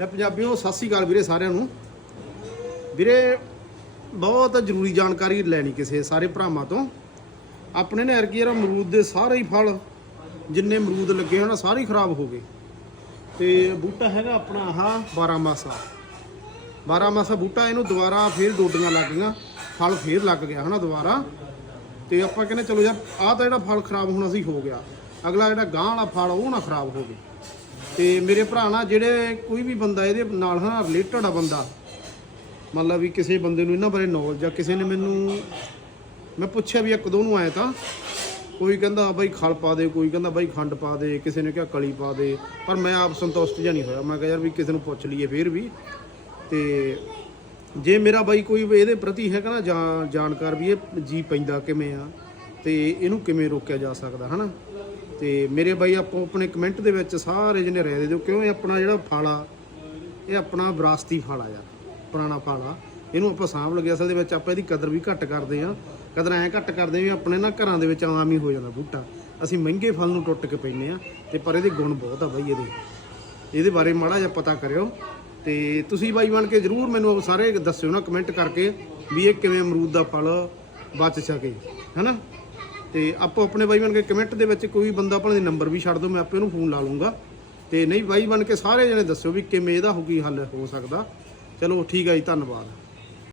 ਲੈ ਪੰਜਾਬੀਓ, ਸਤਿ ਸ੍ਰੀ ਅਕਾਲ ਵੀਰੇ ਸਾਰਿਆਂ ਨੂੰ। ਵੀਰੇ, ਬਹੁਤ ਜ਼ਰੂਰੀ ਜਾਣਕਾਰੀ ਲੈਣੀ ਕਿਸੇ ਸਾਰੇ ਭਰਾਵਾਂ ਤੋਂ। ਆਪਣੇ ਨੇ ਐਰਕੀ ਯਾਰ ਅਮਰੂਦ ਦੇ ਸਾਰੇ ਹੀ ਫਲ, ਜਿੰਨੇ ਅਮਰੂਦ ਲੱਗੇ ਹਨ ਸਾਰੇ ਹੀ ਖਰਾਬ ਹੋ ਗਏ। ਤੇ ਬੂਟਾ ਹੈਗਾ ਆਪਣਾ ਆਹ 12 ਮਾਸਾ 12 ਮਾਸਾ ਬੂਟਾ, ਇਹਨੂੰ ਦੁਬਾਰਾ ਫੇਰ ਡੋਡੀਆਂ ਲੱਗ ਗਈਆਂ, ਫਲ ਫੇਰ ਲੱਗ ਗਿਆ ਹਨਾ ਦੁਬਾਰਾ। ਤੇ ਆਪਾਂ ਕਹਿੰਦੇ ਚਲੋ ਯਾਰ, ਆਹ ਤਾਂ ਜਿਹੜਾ ਫਲ ਖਰਾਬ ਹੋਣਾ ਸੀ ਹੋ ਗਿਆ। ਅਗਲਾ ਜਿਹੜਾ ਗਾਂ ਵਾਲਾ ਫਲ, ਉਹ ਨਾ ਖਰਾਬ ਹੋਵੇ ਤੇ ਮੇਰੇ ਭਰਾ ਨਾਲ ਜਿਹੜੇ ਕੋਈ ਵੀ ਬੰਦਾ ਇਹਦੇ ਨਾਲ ਹਨਾ ਰਿਲੇਟਡ ਆ ਬੰਦਾ, ਮਤਲਬ ਵੀ ਕਿਸੇ ਬੰਦੇ ਨੂੰ ਇਹਨਾਂ ਬਾਰੇ ਨੌਲੇਜ ਆ ਕਿਸੇ ਨੇ ਮੈਨੂੰ, ਮੈਂ ਪੁੱਛਿਆ ਵੀ ਇੱਕ ਦੋ ਨੂੰ ਆਇਆ ਤਾਂ, ਕੋਈ ਕਹਿੰਦਾ ਬਾਈ ਖਲ ਪਾ ਦੇ, ਕੋਈ ਕਹਿੰਦਾ ਬਾਈ ਖੰਡ ਪਾ ਦੇ, ਕਿਸੇ ਨੇ ਕਿਹਾ ਕਲੀ ਪਾ ਦੇ, ਪਰ ਮੈਂ ਆਪ ਸੰਤੁਸ਼ਟ ਜਾਂ ਨਹੀਂ ਹੋਇਆ, ਮੈਂ ਕਿਹਾ ਯਾਰ ਵੀ ਕਿਸੇ ਨੂੰ ਪੁੱਛ ਲਈਏ ਫੇਰ ਵੀ। ਤੇ ਜੇ ਮੇਰਾ ਬਾਈ ਕੋਈ ਇਹਦੇ ਪ੍ਰਤੀ ਹੈਗਾ ਨਾ ਜਾਣਕਾਰ ਵੀ ਇਹ ਜੀ ਪੈਂਦਾ ਕਿਵੇਂ ਆ, ਤੇ ਇਹਨੂੰ ਕਿਵੇਂ ਰੋਕਿਆ ਜਾ ਸਕਦਾ, ਹਨਾ? ਤੇ ਮੇਰੇ ਬਾਈ ਆਪੋ ਆਪਣੇ ਕਮੈਂਟ ਦੇ ਵਿੱਚ ਸਾਰੇ ਜਿਹਨੇ ਰਹਿ ਦੇ ਦਿਓ, ਕਿਉਂ ਇਹ ਆਪਣਾ ਜਿਹੜਾ ਫਲ ਆ ਇਹ ਆਪਣਾ ਵਿਰਾਸਤੀ ਫਲ ਆ ਯਾਰ, ਪੁਰਾਣਾ ਫਲ। ਆ ਇਹਨੂੰ ਆਪਾਂ ਸਾਂਭ ਲਗੇ ਅਸਲ ਦੇ ਵਿੱਚ ਆਪਾਂ ਇਹਦੀ ਕਦਰ ਵੀ ਘੱਟ ਕਰਦੇ ਆ ਕਦਰ ਐਂ ਘੱਟ ਕਰਦੇ ਵੀ ਆਪਣੇ ਨਾ ਘਰਾਂ ਦੇ ਵਿੱਚ ਆਮ ਹੀ ਹੋ ਜਾਂਦਾ ਬੂਟਾ। ਅਸੀਂ ਮਹਿੰਗੇ ਫਲ ਨੂੰ ਟੁੱਟ ਕੇ ਪੈਨੇ ਆ ਤੇ ਪਰ ਇਹਦੇ ਗੁਣ ਬਹੁਤ ਆ ਬਾਈ ਇਹਦੇ। ਇਹਦੇ ਬਾਰੇ ਮਾੜਾ ਜਿਹਾ ਪਤਾ ਕਰਿਓ। ਤੇ ਤੁਸੀਂ ਬਾਈ ਬਣ ਕੇ ਜਰੂਰ ਮੈਨੂੰ ਸਾਰੇ ਦੱਸਿਓ ਨਾ, ਕਮੈਂਟ ਕਰਕੇ ਵੀ ਇਹ ਕਿਵੇਂ ਅਮਰੂਦ ਦਾ ਫਲ ਬਚ ਸਕੇ, ਹੈਨਾ? ਤੇ ਆਪੋ ਆਪਣੇ ਬਾਈ ਬਣ ਕੇ ਕਮੈਂਟ ਦੇ ਵਿੱਚ ਕੋਈ ਬੰਦਾ ਆਪਣੇ ਨੰਬਰ ਵੀ ਛੱਡ ਦਿਓ, ਮੈਂ ਆਪੇ ਉਹਨੂੰ ਫੋਨ ਲਾ ਲੂੰਗਾ ਤੇ ਨਹੀਂ, ਬਾਈ ਬਣ ਕੇ ਸਾਰੇ ਜਣੇ ਦੱਸਿਓ ਵੀ ਕਿਵੇਂ ਇਹਦਾ ਹੋ ਕੀ ਹੱਲ ਹੋ ਸਕਦਾ। ਚਲੋ, ਠੀਕ ਆ ਜੀ, ਧੰਨਵਾਦ।